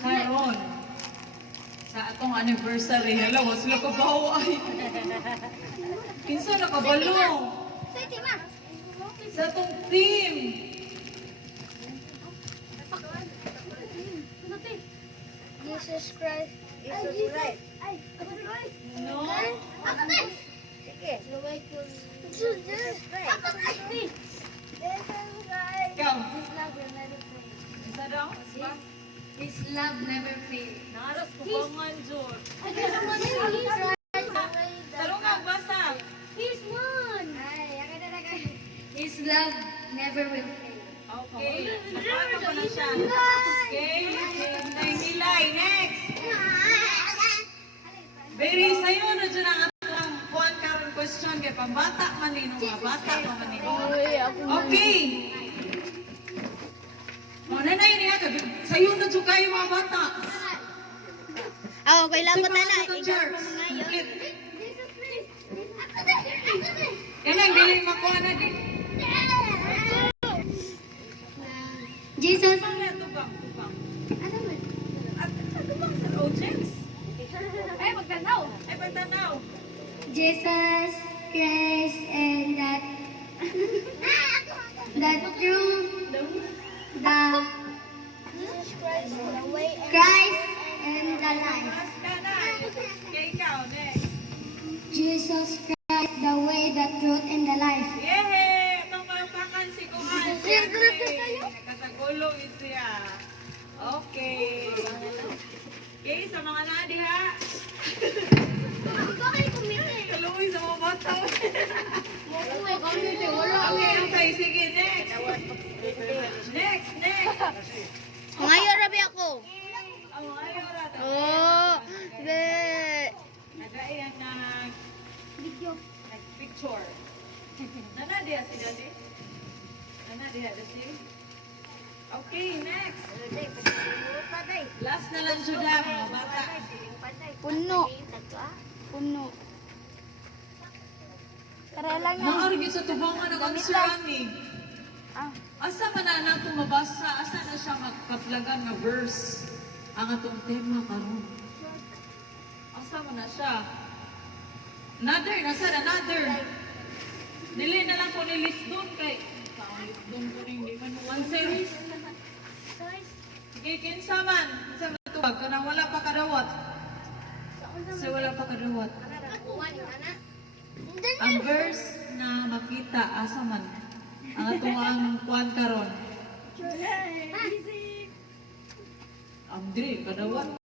karon sa atong anniversary. Hala, was sila kabawa ay. Kinsa na kabalo? Sa atong team. Jesus Christ. Jesus Christ. No? Sige. Jesus Christ. Ikaw. Isa daw? His love never fails. Naras ko bangan, Jor. Tarong nga, basa. His love never will fail. Okay. Napaka pa na siya. Okay. Nilay. Next. Very sayo na dyan ang atong kuhan karon question kay pambata man nino, mga bata pa man nino. Okay. Mo na niya ka sayo na jud kayo mga bata. Okay lang ko tala. Kanang dili makuha na di. Jesus. Tubang. Ano man? At tubang sa James. Ay, magtanaw. Ay pagtanaw. Jesus Christ and that truth, the Jesus Christ, the way and the life. Mas ka na. Kay ikaw next. Jesus Christ, the way, the truth, and the life. Yehey! Itong mapakan si Kuhan. Nakasagulo siya. Okay. Okay, sa mga nadi ha. Kaluwi sa mga bata. Okay. Sige, next. Next. Ngayon rabi ako. Ang ayaw rata. Oh, be. Nagaiyan nag-picture. Nana diha si Daddy? Nana diha si? Okay, next. Last na lang siya mga bata. Puno. Tara lang yan. Naarigit sa tubangan ng answer ani. Asa man na nato mabasa, asa na siya magkaplagan nga verse ang atong tema karon. Asa man na siya? Another. Dili na lang ko ni list doon kay list doon ko rin di man one series. Sige, kinsa man tuwag kanang wala pa kadawat. So wala pa kadawat. Ang verse na makita asa man ang atong ang kuan karon. Ang dili kadawat.